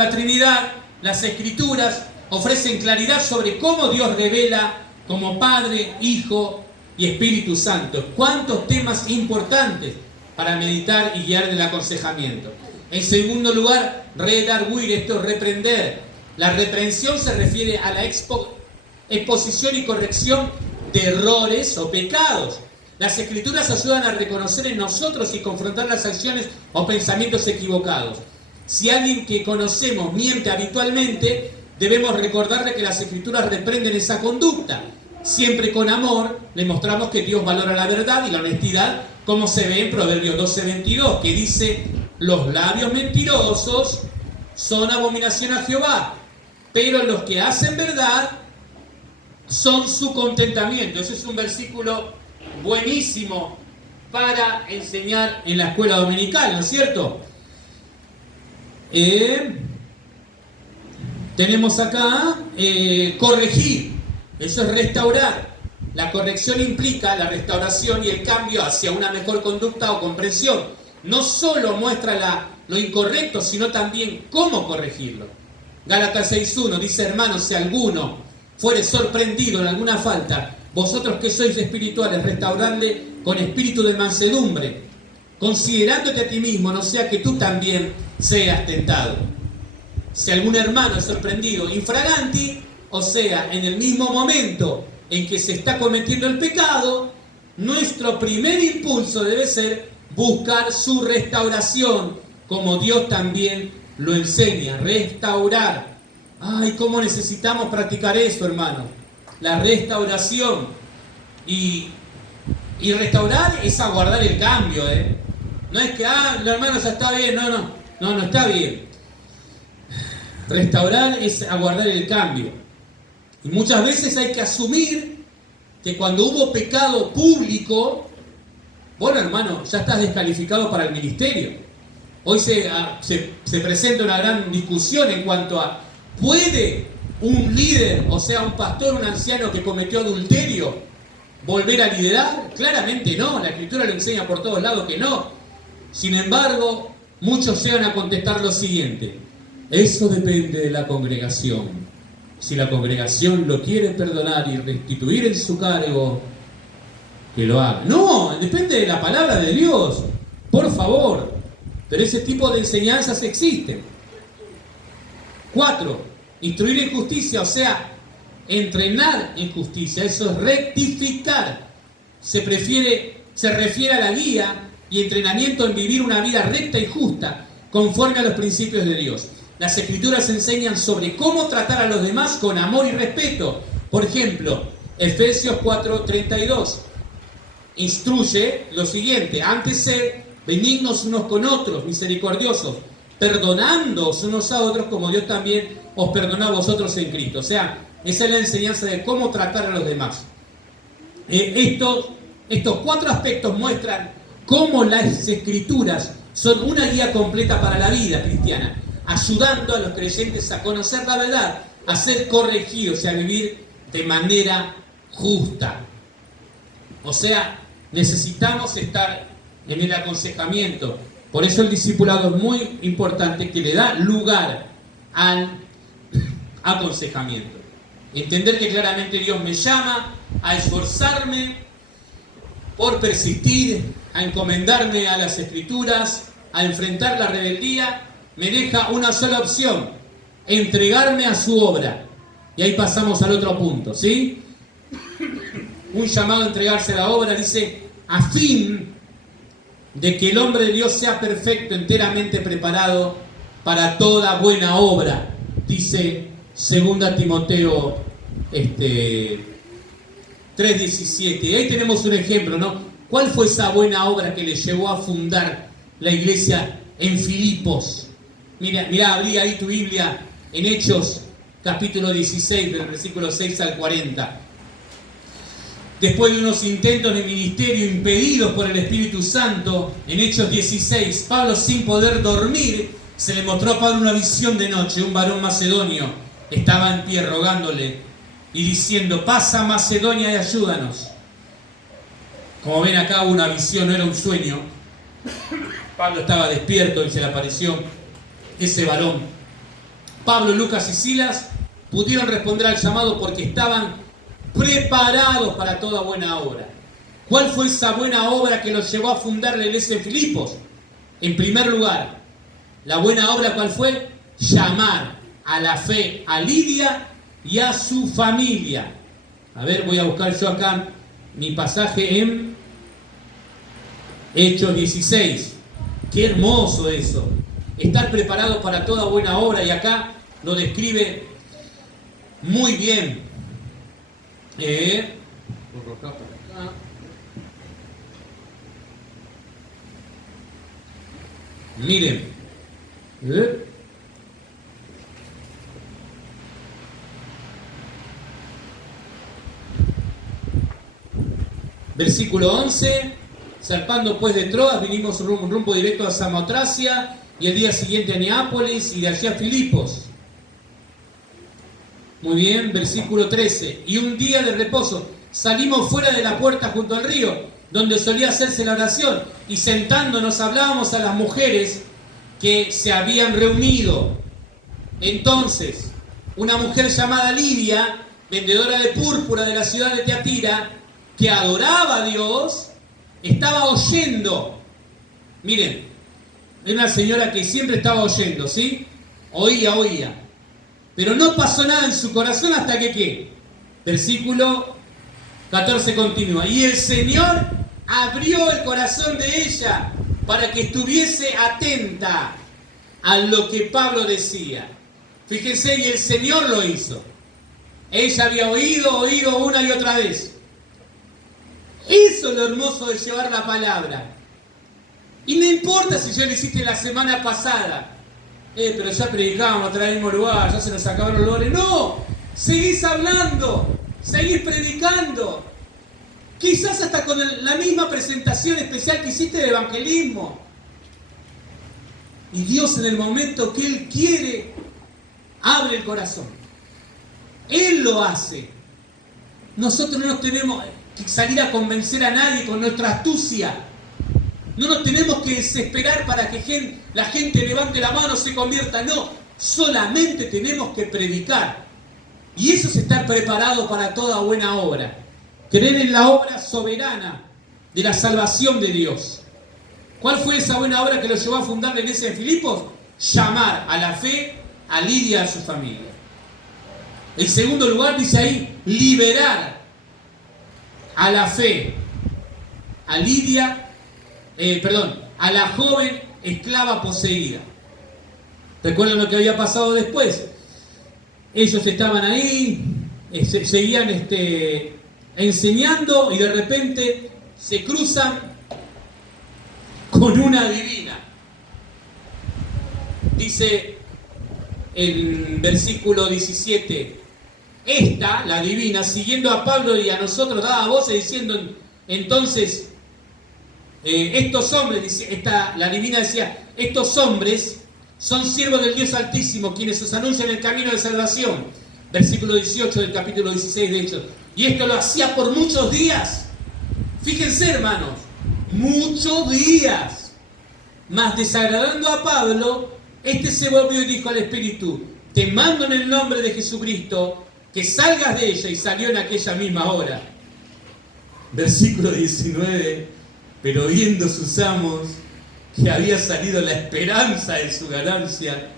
La Trinidad, las Escrituras ofrecen claridad sobre cómo Dios revela como Padre, Hijo y Espíritu Santo. ¿Cuántos temas importantes para meditar y guiar del aconsejamiento? En segundo lugar, redarguir, esto es reprender. La reprensión se refiere a la exposición y corrección de errores o pecados. Las Escrituras ayudan a reconocer en nosotros y confrontar las acciones o pensamientos equivocados. Si alguien que conocemos miente habitualmente, debemos recordarle que las Escrituras reprenden esa conducta. Siempre con amor le mostramos que Dios valora la verdad y la honestidad, como se ve en Proverbios 12:22, que dice: los labios mentirosos son abominación a Jehová, pero los que hacen verdad son su contentamiento. Ese es un versículo buenísimo para enseñar en la escuela dominical, ¿no es cierto? Tenemos acá corregir, eso es restaurar. La corrección implica la restauración y el cambio hacia una mejor conducta o comprensión. No solo muestra lo incorrecto, sino también cómo corregirlo. Gálatas 6:1 dice: hermanos, si alguno fuere sorprendido en alguna falta, vosotros que sois espirituales, restauradle con espíritu de mansedumbre, considerándote a ti mismo, no sea que tú también seas tentado. Si algún hermano es sorprendido infraganti, o sea, en el mismo momento en que se está cometiendo el pecado, nuestro primer impulso debe ser buscar su restauración, como Dios también lo enseña, restaurar. Ay, cómo necesitamos practicar eso, hermano, la restauración. Y restaurar es aguardar el cambio, No es que, el hermano ya está bien, no está bien. Restaurar es aguardar el cambio. Y muchas veces hay que asumir que cuando hubo pecado público, bueno, hermano, ya estás descalificado para el ministerio. Hoy se presenta una gran discusión en cuanto a: ¿puede un líder, o sea, un pastor, un anciano que cometió adulterio, volver a liderar? Claramente no, la Escritura le enseña por todos lados que no. Sin embargo, muchos llegan a contestar lo siguiente: eso depende de la congregación. Si la congregación lo quiere perdonar y restituir en su cargo, que lo haga. No, depende de la palabra de Dios, por favor. Pero ese tipo de enseñanzas existen. 4. Instruir en justicia, o sea, entrenar en justicia. Eso es rectificar. Se refiere a la guía y entrenamiento en vivir una vida recta y justa, conforme a los principios de Dios. Las Escrituras enseñan sobre cómo tratar a los demás con amor y respeto. Por ejemplo, Efesios 4:32 instruye lo siguiente: antes sed benignos unos con otros, misericordiosos, perdonándoos unos a otros como Dios también os perdonó a vosotros en Cristo. O sea, esa es la enseñanza de cómo tratar a los demás. Estos 4 aspectos muestran cómo las Escrituras son una guía completa para la vida cristiana, ayudando a los creyentes a conocer la verdad, a ser corregidos y a vivir de manera justa. O sea, necesitamos estar en el aconsejamiento. Por eso el discipulado es muy importante, que le da lugar al aconsejamiento. Entender que claramente Dios me llama a esforzarme por persistir, a encomendarme a las Escrituras, a enfrentar la rebeldía. Me deja una sola opción: entregarme a su obra. Y ahí pasamos al otro punto, ¿sí? Un llamado a entregarse a la obra, dice: a fin de que el hombre de Dios sea perfecto, enteramente preparado para toda buena obra, dice 2 Timoteo 3:17. Y ahí tenemos un ejemplo, ¿no? ¿Cuál fue esa buena obra que le llevó a fundar la iglesia en Filipos? Mira, abrí ahí tu Biblia en Hechos capítulo 16, del versículo 6 al 40. Después de unos intentos de ministerio impedidos por el Espíritu Santo, en Hechos 16, Pablo, sin poder dormir, se le mostró a Pablo una visión de noche. Un varón macedonio estaba en pie rogándole y diciendo: pasa a Macedonia y ayúdanos. Como ven acá, una visión, no era un sueño. Pablo estaba despierto y se le apareció ese varón Pablo, Lucas y Silas pudieron responder al llamado porque estaban preparados para toda buena obra. ¿Cuál fue esa buena obra que los llevó a fundar la iglesia en Filipos? En primer lugar, la buena obra, ¿cuál fue? Llamar a la fe a Lidia y a su familia. A ver, voy a buscar yo acá mi pasaje en Hechos 16. Qué hermoso eso. Estar preparado para toda buena obra, y acá lo describe muy bien. Miren. Versículo 11. Zarpando pues de Troas, vinimos rumbo directo a Samotracia, y el día siguiente a Neápolis, y de allí a Filipos. Muy bien, versículo 13. Y un día de reposo salimos fuera de la puerta junto al río, donde solía hacerse la oración, y sentándonos hablábamos a las mujeres que se habían reunido. Entonces, una mujer llamada Lidia, vendedora de púrpura de la ciudad de Teatira, que adoraba a Dios, estaba oyendo. Miren, es una señora que siempre estaba oyendo, ¿sí? Oía. Pero no pasó nada en su corazón hasta que, ¿qué? Versículo 14 continúa. Y el Señor abrió el corazón de ella para que estuviese atenta a lo que Pablo decía. Fíjense, y el Señor lo hizo. Ella había oído una y otra vez. Eso es lo hermoso de llevar la palabra. Y no importa si ya lo hiciste la semana pasada. Pero ya predicábamos otra vez en el mismo lugar, ya se nos acabaron los lugares. No, seguís hablando, seguís predicando. Quizás hasta con la misma presentación especial que hiciste de evangelismo. Y Dios, en el momento que Él quiere, abre el corazón. Él lo hace. Nosotros no nos tenemos que salir a convencer a nadie con nuestra astucia. No nos tenemos que desesperar para que la gente levante la mano, se convierta. No, solamente tenemos que predicar. Y eso es estar preparado para toda buena obra. Creer en la obra soberana de la salvación de Dios. ¿Cuál fue esa buena obra que lo llevó a fundar la iglesia de Filipos? Llamar a la fe a Lidia y a su familia. En segundo lugar, dice ahí, liberar a la fe a Lidia, a la joven esclava poseída. ¿Recuerdan lo que había pasado después? Ellos estaban ahí, seguían enseñando, y de repente se cruzan con una divina. Dice en versículo 17, esta, la divina, siguiendo a Pablo y a nosotros, daba voces diciendo, entonces, estos hombres, la divina decía, estos hombres son siervos del Dios Altísimo, quienes os anuncian el camino de salvación. Versículo 18 del capítulo 16 de Hechos. Y esto lo hacía por muchos días. Fíjense, hermanos, muchos días. Mas desagradando a Pablo, se volvió y dijo al Espíritu, te mando en el nombre de Jesucristo, que salgas de ella, y salió en aquella misma hora. Versículo 19, pero viendo sus amos que había salido la esperanza de su ganancia,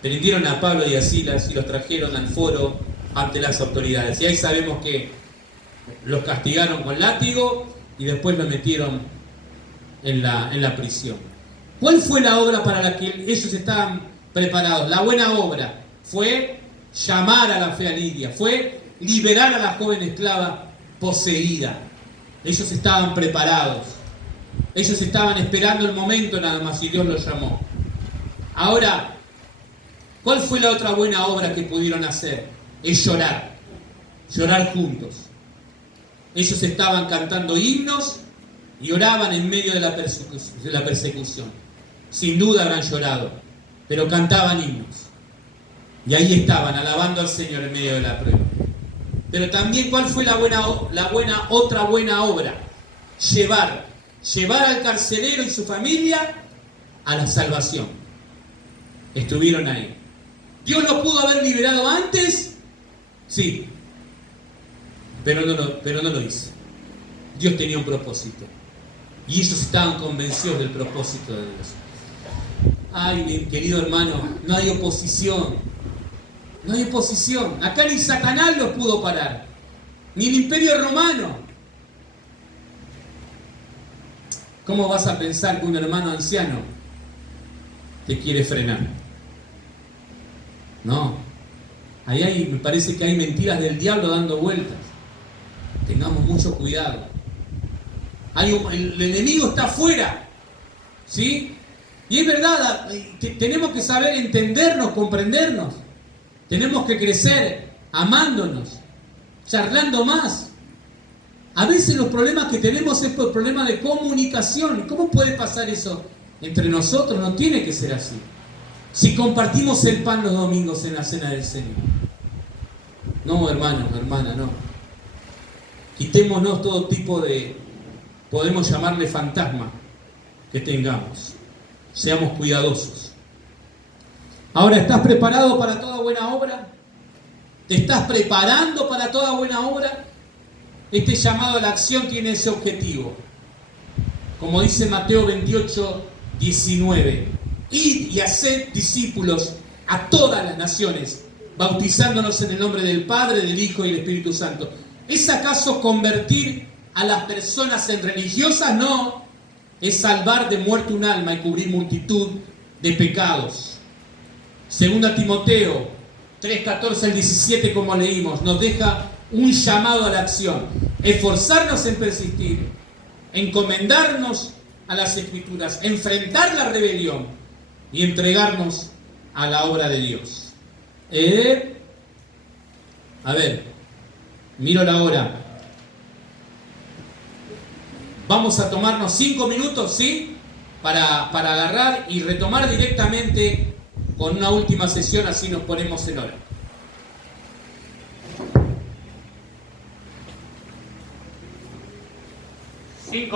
prendieron a Pablo y a Silas y los trajeron al foro ante las autoridades. Y ahí sabemos que los castigaron con látigo y después los metieron en la prisión. ¿Cuál fue la obra para la que ellos estaban preparados? La buena obra fue llamar a la fe a Lidia, fue liberar a la joven esclava poseída. Ellos estaban preparados. Ellos estaban esperando el momento nada más y Dios los llamó. Ahora, ¿cuál fue la otra buena obra que pudieron hacer? Es llorar. Llorar juntos. Ellos estaban cantando himnos y oraban en medio de la persecución. Sin duda habrán llorado, pero cantaban himnos. Y ahí estaban, alabando al Señor en medio de la prueba. Pero también, ¿cuál fue otra buena obra? Llevar al carcelero y su familia a la salvación. Estuvieron ahí. ¿Dios lo pudo haber liberado antes? Sí, pero no lo hizo. Dios tenía un propósito. Y ellos estaban convencidos del propósito de Dios. Ay, mi querido hermano, no hay oposición. No hay oposición. Acá ni Satanás los pudo parar. Ni el Imperio Romano. ¿Cómo vas a pensar que un hermano anciano te quiere frenar? No. Me parece que hay mentiras del diablo dando vueltas. Tengamos mucho cuidado. El enemigo está afuera. ¿Sí? Y es verdad, tenemos que saber entendernos, comprendernos. Tenemos que crecer amándonos, charlando más. A veces los problemas que tenemos es por problemas de comunicación. ¿Cómo puede pasar eso entre nosotros? No tiene que ser así. Si compartimos el pan los domingos en la cena del Señor. No, hermanos, hermanas, no. Quitémonos todo tipo de, podemos llamarle fantasma que tengamos. Seamos cuidadosos. Ahora, ¿estás preparado para toda buena obra? ¿Te estás preparando para toda buena obra? Este llamado a la acción tiene ese objetivo. Como dice Mateo 28, 19. Id y haced discípulos a todas las naciones, bautizándonos en el nombre del Padre, del Hijo y del Espíritu Santo. ¿Es acaso convertir a las personas en religiosas? No. Es salvar de muerte un alma y cubrir multitud de pecados. 2 Timoteo 3, 14 al 17, como leímos, nos deja un llamado a la acción. Esforzarnos en persistir, encomendarnos a las Escrituras, enfrentar la rebelión y entregarnos a la obra de Dios. A ver, miro la hora. Vamos a tomarnos 5 minutos, ¿sí? Para agarrar y retomar directamente con una última sesión, así nos ponemos en hora. 5